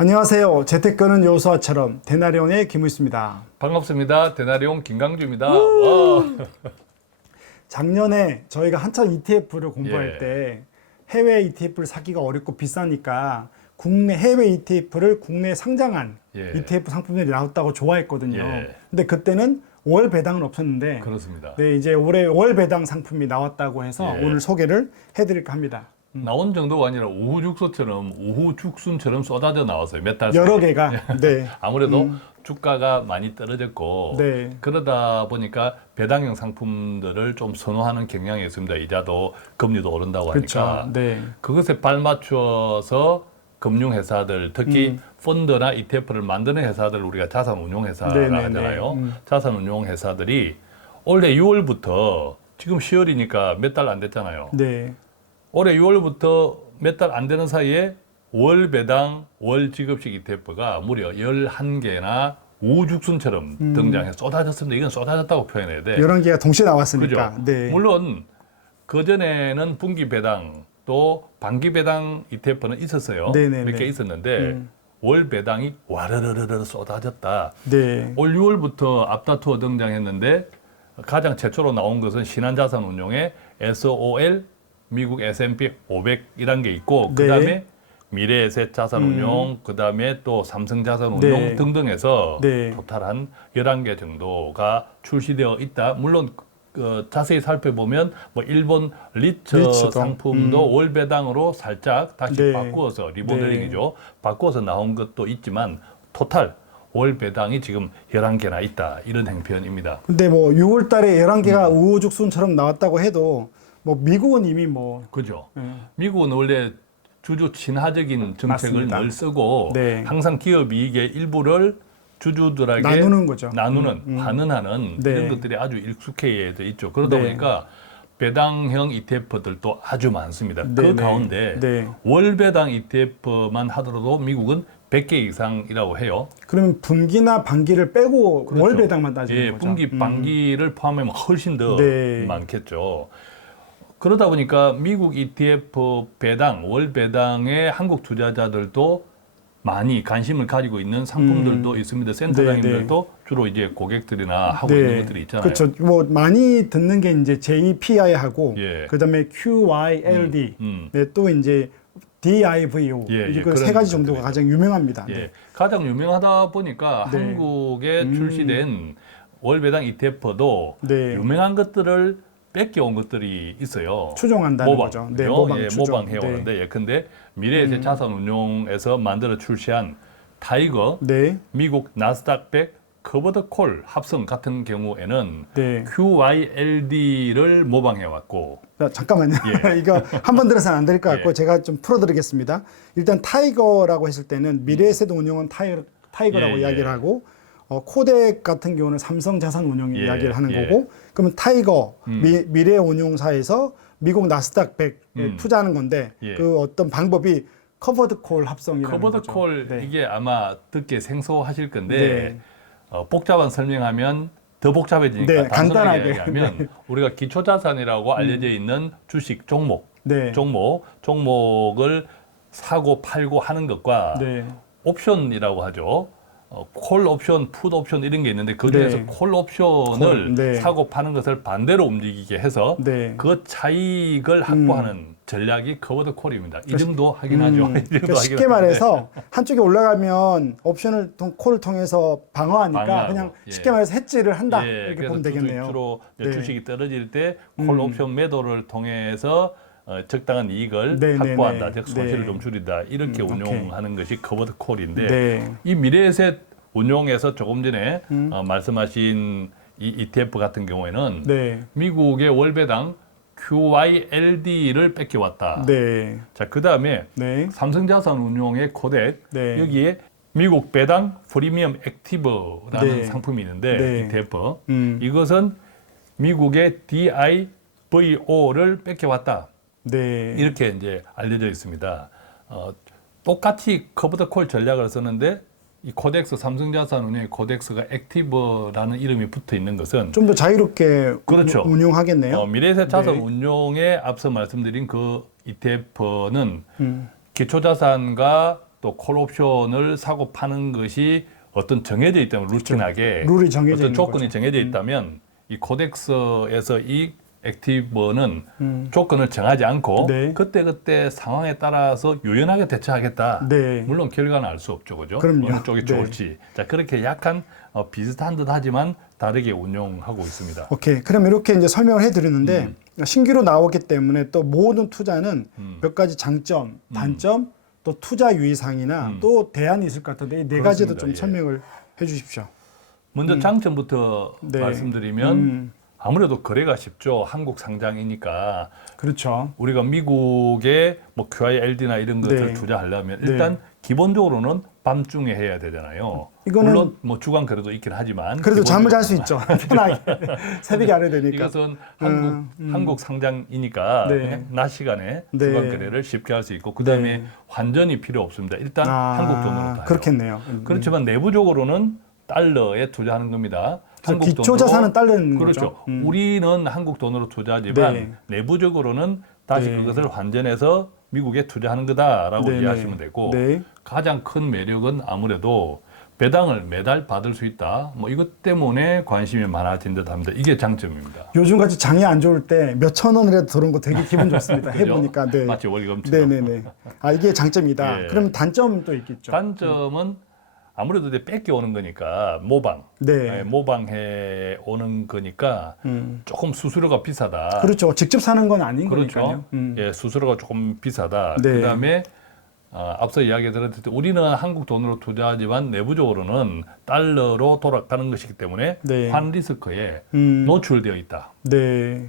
안녕하세요. 재테크는 여호수아처럼 데나리온의 김우수입니다. 반갑습니다. 데나리온 김강주입니다. 작년에 저희가 한참 ETF를 공부할 예. 때 해외 ETF를 사기가 어렵고 비싸니까 국내 해외 ETF를 국내에 상장한 예. ETF 상품들이 나왔다고 좋아했거든요. 예. 근데 그때는 월 배당은 없었는데 그렇습니다. 네, 이제 올해 월 배당 상품이 나왔다고 해서 예. 오늘 소개를 해드릴까 합니다. 나온 정도가 아니라 오후 죽순처럼 쏟아져 나왔어요. 몇 달 사이에. 여러 개가. 네. 아무래도 주가가 많이 떨어졌고 네. 그러다 보니까 배당형 상품들을 좀 선호하는 경향이 있습니다. 이자도 금리도 오른다고 하니까 그렇죠. 네. 그것에 발맞춰서 금융회사들 특히 펀드나 ETF를 만드는 회사들 우리가 자산운용회사라 네네네. 하잖아요. 자산운용회사들이 올해 6월부터 지금 10월이니까 몇 달 안 됐잖아요. 네. 올해 6월부터 몇 달 안 되는 사이에 월 배당, 월 지급식 ETF가 무려 11개나 우죽순처럼 등장해서 쏟아졌습니다. 이건 쏟아졌다고 표현해야 돼. 11개가 동시에 나왔으니까. 그죠? 네. 물론 그전에는 분기 배당 또 반기 배당 ETF는 있었어요. 네네네. 몇 개 있었는데 월 배당이 와르르르 쏟아졌다. 네. 올 6월부터 앞다투어 등장했는데 가장 최초로 나온 것은 신한자산운용의 SOL 미국 S&P 500이란 게 있고 네. 그다음에 미래에셋 자산운용, 그다음에 또 삼성자산운용 네. 등등해서 네. 토탈 한 11개 정도가 출시되어 있다. 물론 자세히 살펴보면 뭐 일본 리츠도. 상품도 월 배당으로 살짝 다시 네. 바꾸어서 리모델링이죠. 바꾸어서 나온 것도 있지만 토탈 월 배당이 지금 11개나 있다. 이런 행편입니다. 근데 뭐 6월 달에 11개가 우후죽순처럼 나왔다고 해도 뭐 미국은 이미 뭐 그죠. 예. 미국은 원래 주주 친화적인 정책을 맞습니다. 늘 쓰고 네. 항상 기업 이익의 일부를 주주들에게 나누는 거죠. 환원하는 네. 이런 것들이 아주 익숙해져 있죠. 그러다 네. 보니까 배당형 ETF들도 아주 많습니다. 네, 그 네. 가운데 네. 월 배당 ETF만 하더라도 미국은 100개 이상이라고 해요. 그러면 분기나 반기를 빼고 그렇죠. 월 배당만 따지는 예, 거죠. 분기, 반기를 포함하면 훨씬 더 네. 많겠죠. 그러다 보니까 미국 ETF 배당, 월 배당에 한국 투자자들도 많이 관심을 가지고 있는 상품들도 있습니다. 센터장님들도 주로 이제 고객들이나 하고 있는 것들이 있잖아요. 그렇죠. 뭐 많이 듣는 게 이제 JPI하고 예. 그다음에 QYLD, 음. 네, 또 이제 DIVO 예, 이거 그런 세 가지 정도가 것들이죠. 가장 유명합니다. 예, 네. 가장 유명하다 보니까 네. 한국에 출시된 월 배당 ETF도 네. 유명한 것들을 뺏겨온 것들이 있어요. 추종한다는 모방, 거죠. 네, 그죠? 모방, 예, 추종. 모방해오는데 예컨대 미래에셋 자산운용에서 만들어 출시한 타이거, 네. 미국 나스닥 100, 커버드 콜 합성 같은 경우에는 네. QYLD를 모방해왔고 자, 잠깐만요. 예. 이거 한 번 들어서는 안 될 것 같고 예. 제가 좀 풀어드리겠습니다. 일단 타이거라고 했을 때는 미래에셋 운용은 타이거라고 예, 이야기를 예. 하고 코덱 같은 경우는 삼성자산운용이 예, 이야기를 하는 예. 거고 그러면 타이거 미래운용사에서 미국 나스닥 100에 투자하는 건데 예. 그 어떤 방법이 커버드 콜 합성이라는 커버드 거죠. 콜 네. 이게 아마 듣기 생소하실 건데 네. 복잡한 설명하면 더 복잡해지니까 네, 단순하게 간단하게. 얘기하면 네. 우리가 기초자산이라고 알려져 있는 주식 네. 종목을 사고 팔고 하는 것과 네. 옵션이라고 하죠. 콜 옵션, 풋 옵션 이런 게 있는데 그 중에서 네. 콜 옵션을 네. 사고 파는 것을 반대로 움직이게 해서 네. 그 차익을 확보하는 전략이 커버드 콜입니다. 이 정도 하긴 하죠. 이 정도 그러니까 하긴 쉽게 하는데. 말해서 한쪽에 올라가면 옵션을 콜을 통해서 방어하니까 방어하고, 그냥 예. 쉽게 말해서 해지를 한다 예, 이렇게 그래서 보면 되겠네요. 주로 네. 주식이 떨어질 때 콜 옵션 매도를 통해서 적당한 이익을 네, 네, 확보한다. 네. 즉 손실을 네. 좀 줄이다. 이렇게 운용하는 것이 커버드 콜인데 네. 이 미래에셋 운용에서 조금 전에 말씀하신 이 ETF 같은 경우에는 네. 미국의 월배당 QYLD를 뺏겨왔다. 네. 자, 그 다음에 네. 삼성자산운용의 코덱 네. 여기에 미국 배당 프리미엄 액티브라는 네. 상품이 있는데 네. ETF 이것은 미국의 DIVO를 뺏겨왔다. 네. 이렇게 이제 알려져 있습니다. 똑같이 커버드 콜 전략을 쓰는데 이 코덱스 삼성자산운용의 코덱스가 액티브라는 이름이 붙어 있는 것은 좀 더 자유롭게 그렇죠. 운용하겠네요. 미래에셋 자산운용에 앞서 말씀드린 그 ETF는 음. 기초자산과 또 콜옵션을 사고 파는 것이 어떤 정해져 있다면 루틴하게 룰이 정해져 어떤 있는 조건이 거죠. 정해져 있다면 이 코덱스에서 이 액티버는 조건을 정하지 않고 네. 그때그때 상황에 따라서 유연하게 대처하겠다. 네. 물론 결과는 알 수 없죠. 그죠? 그럼요. 어느 쪽이 네. 좋을지. 자, 그렇게 약간 비슷한 듯 하지만 다르게 운용하고 있습니다. 오케이. 그럼 이렇게 이제 설명을 해드리는데 신규로 나오기 때문에 또 모든 투자는 몇 가지 장점, 단점, 또 투자 유의사항이나 또 대안이 있을 것 같은데 이 네 가지도 좀 그렇습니다. 예. 설명을 해주십시오. 먼저 장점부터 네. 말씀드리면 아무래도 거래가 쉽죠. 한국 상장이니까 그렇죠. 우리가 미국의 뭐 QILD나 이런 것을 네. 투자하려면 네. 일단 기본적으로는 밤중에 해야 되잖아요. 이거는 물론 뭐 주간 거래도 있긴 하지만 그래도 잠을 잘 수 기본적으로는 있죠. 편하게 새벽에 안 해야 되니까. 이것은 한국 상장이니까 네. 그냥 낮 시간에 네. 주간 거래를 쉽게 할 수 있고 그다음에 네. 환전이 필요 없습니다. 일단 한국 돈으로 다 해요. 그렇겠네요. 그렇지만 내부적으로는 달러에 투자하는 겁니다. 그래서 기초 자산은 달러인 그렇죠. 거죠. 우리는 한국 돈으로 투자하지만 네. 내부적으로는 다시 네. 그것을 환전해서 미국에 투자하는 거다라고 네, 이해하시면 네. 되고 네. 가장 큰 매력은 아무래도 배당을 매달 받을 수 있다. 뭐 이것 때문에 관심이 많아진 듯합니다. 이게 장점입니다. 요즘같이 장이 안 좋을 때 몇천 원이라도 들어온 거 되게 기분 좋습니다. 그죠? 해보니까. 네. 마치 월급처럼. 네네네. 아 이게 장점이다. 예. 그러면 단점도 있겠죠. 단점은 아무래도 이제 뺏겨오는 거니까 모방. 네. 모방해 오는 거니까 조금 수수료가 비싸다. 그렇죠. 직접 사는 건 아닌 그렇죠. 거니까요. 예, 수수료가 조금 비싸다. 네. 그다음에 앞서 이야기 드렸을 때 우리는 한국 돈으로 투자하지만 내부적으로는 달러로 돌아가는 것이기 때문에 네. 환 리스크에 음. 노출되어 있다. 네.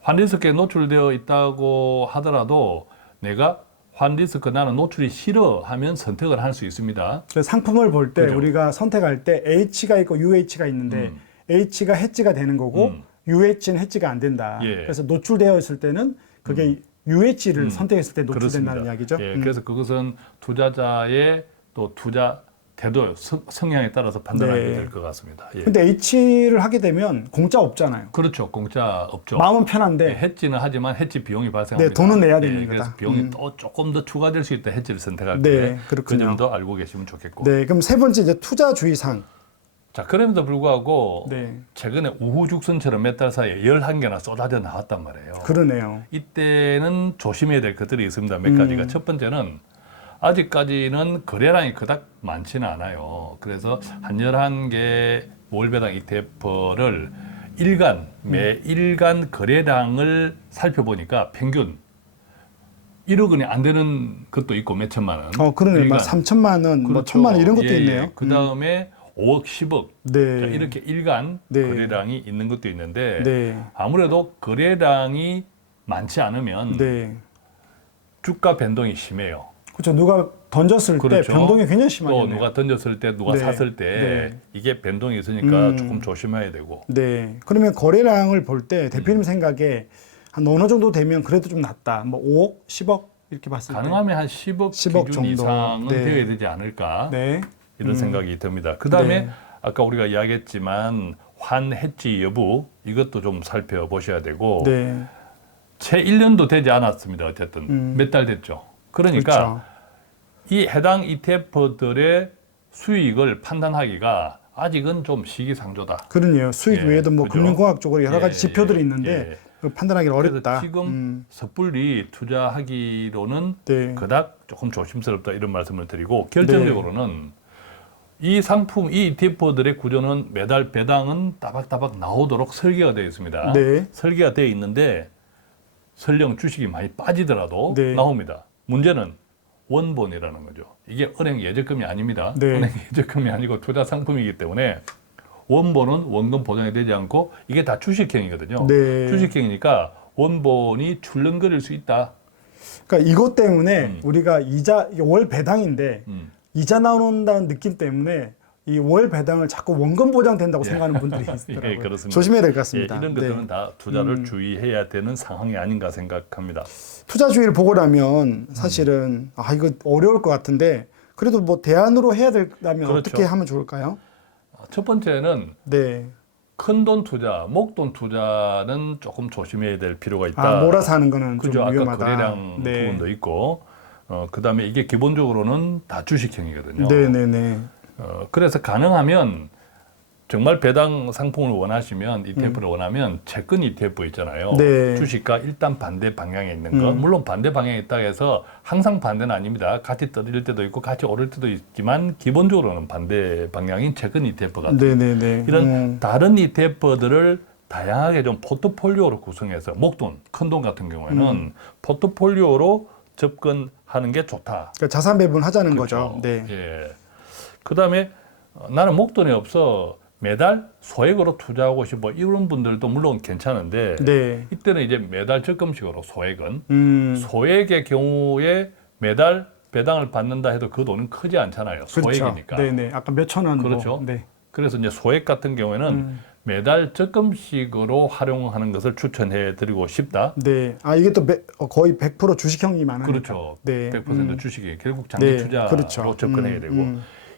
환 리스크에 노출되어 있다고 하더라도 내가 환 리스크 나는 노출이 싫어 하면 선택을 할 수 있습니다. 그래서 상품을 볼 때 그죠. 우리가 선택할 때 H가 있고 UH가 있는데 H가 해지가 되는 거고 UH는 해지가 안 된다. 예. 그래서 노출되어 있을 때는 그게 UH를 선택했을 때 노출된다는 그렇습니다. 이야기죠. 예, 그래서 그것은 투자자의 또 투자 태도, 성향에 따라서 판단하게 네. 될 것 같습니다. 예. 근데 H를 하게 되면 공짜 없잖아요. 그렇죠. 공짜 없죠. 마음은 편한데 예, 해지는 하지만 해지 비용이 발생합니다. 네, 돈은 내야 예, 되는 그래서 거다. 비용이 또 조금 더 추가될 수 있다. 해지를 선택할 네, 때. 그 그렇군요. 점도 알고 계시면 좋겠고. 네, 그럼 세 번째 이제 투자 주의사항. 자, 그럼에도 불구하고 네. 최근에 우후죽순처럼 몇 달 사이에 11개나 쏟아져 나왔단 말이에요. 그러네요. 이때는 조심해야 될 것들이 있습니다. 몇 가지가. 첫 번째는 아직까지는 거래량이 그닥 많지는 않아요. 그래서 한 11개 월배당 ETF를 매일간 거래량을 살펴보니까 평균 1억 원이 안 되는 것도 있고 몇 천만 원. 그러네요. 막 일간. 3천만 원, 뭐 그렇죠. 1천만 원 이런 것도 예, 있네요. 예. 그 다음에 5억, 10억. 네. 자, 이렇게 일간 네. 거래량이 있는 것도 있는데 네. 아무래도 거래량이 많지 않으면 네. 주가 변동이 심해요. 그렇죠. 누가 던졌을 그렇죠. 때 변동이 굉장히 또 심하겠네요. 누가 던졌을 때 누가 네. 샀을 때 네. 이게 변동이 있으니까 조금 조심해야 되고. 네. 그러면 거래량을 볼 때 대표님 생각에 한 어느 정도 되면 그래도 좀 낫다. 뭐 5억, 10억 이렇게 봤을 가능하면 한 10억, 10억 기준 정도. 이상은 네. 되어야 되지 않을까 때. 네. 이런 생각이 듭니다. 그 다음에 네. 아까 우리가 이야기했지만 환 해지 여부 이것도 좀 살펴보셔야 되고 네. 채 1년도 되지 않았습니다. 어쨌든 몇 달 됐죠. 그러니까 그렇죠. 이 해당 ETF들의 수익을 판단하기가 아직은 좀 시기상조다. 그러네요. 수익 예, 외에도 뭐 그죠? 금융공학 쪽으로 여러 가지 예, 지표들이 예, 있는데 예. 그걸 판단하기 어렵다. 그래서 지금 섣불리 투자하기로는 네. 그닥 조금 조심스럽다 이런 말씀을 드리고 결정적으로는 이 상품, 이 ETF들의 구조는 매달 배당은 따박따박 나오도록 설계가 되어 있습니다. 네. 설계가 되어 있는데 설령 주식이 많이 빠지더라도 네. 나옵니다. 문제는 원본이라는 거죠. 이게 은행 예적금이 아닙니다. 네. 은행 예적금이 아니고 투자 상품이기 때문에 원본은 원금 보장이 되지 않고 이게 다 주식형이거든요. 네. 주식형이니까 원본이 출렁거릴 수 있다. 그러니까 이것 때문에 우리가 이자 이게 월 배당인데 이자 나온다는 느낌 때문에 이 월 배당을 자꾸 원금 보장된다고 생각하는 분들이 있더라고요. 예, 그렇습니다. 조심해야 될 것 예, 같습니다. 이런 네. 것들은 다 투자를 주의해야 되는 상황이 아닌가 생각합니다. 투자주의를 보고 나면 사실은 이거 어려울 것 같은데 그래도 뭐 대안으로 해야 된다면 그렇죠. 어떻게 하면 좋을까요? 첫 번째는 네. 큰돈 투자, 목돈 투자는 조금 조심해야 될 필요가 있다. 몰아서 하는 거는 그죠? 좀 아까 위험하다. 거래량 네. 부분도 있고 그다음에 이게 기본적으로는 다 주식형이거든요. 네네네. 그래서 가능하면 정말 배당 상품을 원하시면 ETF를 원하면 채권 ETF 있잖아요. 네. 주식과 일단 반대 방향에 있는 거. 물론 반대 방향에 있다 해서 항상 반대는 아닙니다. 같이 떨어질 때도 있고 같이 오를 때도 있지만 기본적으로는 반대 방향인 채권 ETF 같은 네네네. 이런 다른 ETF들을 다양하게 좀 포트폴리오로 구성해서 목돈, 큰돈 같은 경우에는 포트폴리오로 접근하는 게 좋다. 그러니까 자산 배분하자는 그렇죠. 거죠. 네. 예. 그다음에 나는 목돈이 없어 매달 소액으로 투자하고 싶어 이런 분들도 물론 괜찮은데 네. 이때는 이제 매달 적금식으로 소액은 소액의 경우에 매달 배당을 받는다 해도 그 돈은 크지 않잖아요. 그렇죠. 소액이니까. 네네. 아까 몇천 원. 그렇죠. 뭐. 네. 그래서 이제 소액 같은 경우에는 매달 적금식으로 활용하는 것을 추천해 드리고 싶다. 네. 아 이게 또 거의 100% 주식형이 많으니까. 그렇죠. 네. 100% 주식이 결국 장기 네. 투자로 그렇죠. 접근해야 되고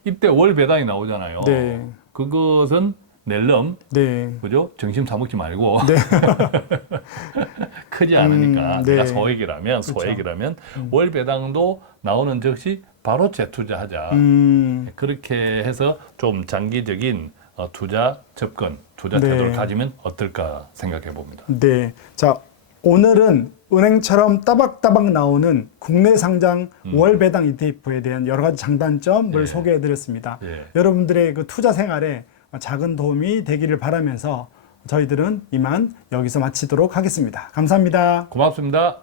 이때 월 배당이 나오잖아요. 네. 그것은 낼름 네. 그죠? 정신 사먹지 말고 네. 크지 않으니까 네. 내가 소액이라면 그렇죠. 월 배당도 나오는 즉시 바로 재투자하자. 그렇게 해서 좀 장기적인 투자 접근, 투자 네. 태도를 가지면 어떨까 생각해 봅니다. 네. 자, 오늘은 은행처럼 따박따박 나오는 국내 상장 월 배당 ETF에 대한 여러 가지 장단점을 예. 소개해 드렸습니다. 예. 여러분들의 그 투자 생활에 작은 도움이 되기를 바라면서 저희들은 이만 여기서 마치도록 하겠습니다. 감사합니다. 고맙습니다.